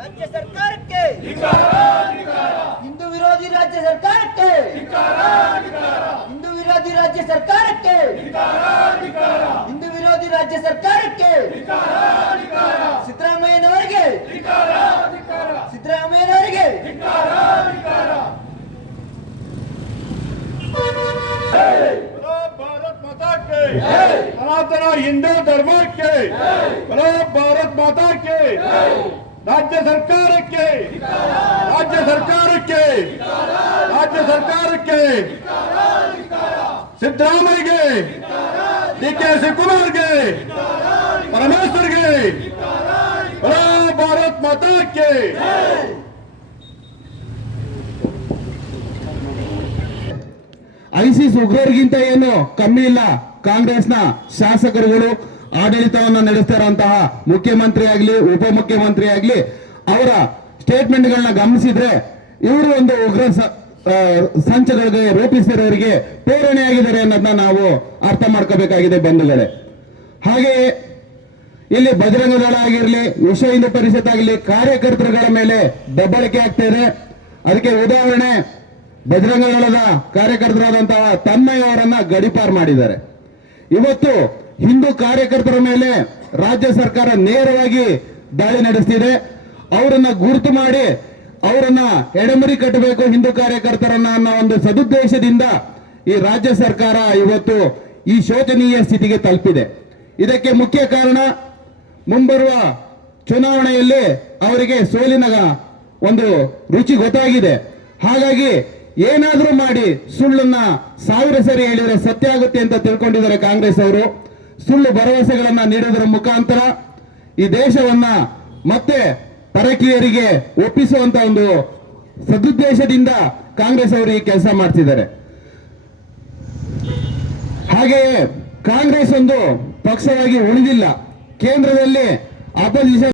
राज्य सरकार के हिंदू विरोधी राज्य सरकार के हिंदू विरोधी राज्य सरकार के हिंदू विरोधी राज्य सरकार के सिद्धरामಯ್ಯನವರಿಗೆ ಸಿದ್ದರಾಮಯ್ಯನವರಿಗೆ भारत माता के सनातन हिंदू धर्म के भारत माता के राज्य सरकार के राज्य सरकार के राज्य सरकार के सिद्धरामಯ್ಯ के DK शिवकुमार के परमेश्वर के भारत माता के ಐಸಿಸ್ ಉಗ್ರರಿಗಿಂತ ಏನು ಕಮ್ಮಿ ಇಲ್ಲ ಕಾಂಗ್ರೆಸ್ನ ಶಾಸಕರುಗಳು ಆಡಳಿತವನ್ನು ನಡೆಸ್ತಿರುವಂತಹ ಮುಖ್ಯಮಂತ್ರಿ ಆಗಲಿ ಉಪಮುಖ್ಯಮಂತ್ರಿ ಆಗಲಿ ಅವರ ಸ್ಟೇಟ್ಮೆಂಟ್ಗಳನ್ನ ಗಮನಿಸಿದ್ರೆ ಇವರು ಒಂದು ಉಗ್ರ ಸಂಚಗಳಿಗೆ ರೂಪಿಸಿರೋರಿಗೆ ಪ್ರೇರಣೆಯಾಗಿದ್ದಾರೆ ಅನ್ನೋದನ್ನ ನಾವು ಅರ್ಥ ಮಾಡ್ಕೋಬೇಕಾಗಿದೆ ಬಂಧುಗಳೇ. ಹಾಗೆಯೇ ಇಲ್ಲಿ ಬಜರಂಗ ದಳ ಆಗಿರಲಿ ವಿಶ್ವ ಹಿಂದೂ ಪರಿಷತ್ ಆಗಲಿ ಕಾರ್ಯಕರ್ತರುಗಳ ಮೇಲೆ ದಬ್ಬಳಿಕೆ ಆಗ್ತಾ ಇದೆ. ಅದಕ್ಕೆ ಉದಾಹರಣೆ ಬಜರಂಗ ದಳದ ಕಾರ್ಯಕರ್ತರಾದಂತಹ ತನ್ಮಯ್ಯವರನ್ನ ಗಡೀಪಾರು ಮಾಡಿದ್ದಾರೆ. ಇವತ್ತು ಹಿಂದೂ ಕಾರ್ಯಕರ್ತರ ಮೇಲೆ ರಾಜ್ಯ ಸರ್ಕಾರ ನೇರವಾಗಿ ದಾಳಿ ನಡೆಸ್ತಿದೆ. ಅವರನ್ನ ಗುರುತು ಮಾಡಿ ಅವರನ್ನ ಎಡೆಮರಿ ಕಟ್ಟಬೇಕು ಹಿಂದೂ ಕಾರ್ಯಕರ್ತರನ್ನ ಅನ್ನೋ ಒಂದು ಸದುದ್ದೇಶದಿಂದ ಈ ರಾಜ್ಯ ಸರ್ಕಾರ ಇವತ್ತು ಈ ಶೋಚನೀಯ ಸ್ಥಿತಿಗೆ ತಲುಪಿದೆ. ಇದಕ್ಕೆ ಮುಖ್ಯ ಕಾರಣ ಮುಂಬರುವ ಚುನಾವಣೆಯಲ್ಲಿ ಅವರಿಗೆ ಸೋಲಿನ ಒಂದು ರುಚಿ ಗೊತ್ತಾಗಿದೆ. ಹಾಗಾಗಿ ಏನಾದ್ರೂ ಮಾಡಿ ಸುಳ್ಳನ್ನ 1000 ಸರಿ ಹೇಳಿದ್ರೆ ಸತ್ಯ ಆಗುತ್ತೆ ಅಂತ ತಿಳ್ಕೊಂಡಿದ್ದಾರೆ ಕಾಂಗ್ರೆಸ್ ಅವರು. ಸುಳ್ಳು ಭರವಸೆಗಳನ್ನ ನೀಡೋದರ ಮುಖಾಂತರ ಈ ದೇಶವನ್ನ ಮತ್ತೆ ಪರಕೀಯರಿಗೆ ಒಪ್ಪಿಸುವಂತ ಒಂದು ಸದುದ್ದೇಶದಿಂದ ಕಾಂಗ್ರೆಸ್ ಅವರು ಈ ಕೆಲಸ ಮಾಡ್ತಿದ್ದಾರೆ. ಹಾಗೆಯೇ ಕಾಂಗ್ರೆಸ್ ಒಂದು ಪಕ್ಷವಾಗಿ ಉಳಿದಿಲ್ಲ. ಕೇಂದ್ರದಲ್ಲಿ ಆಪೋಸಿಷನ್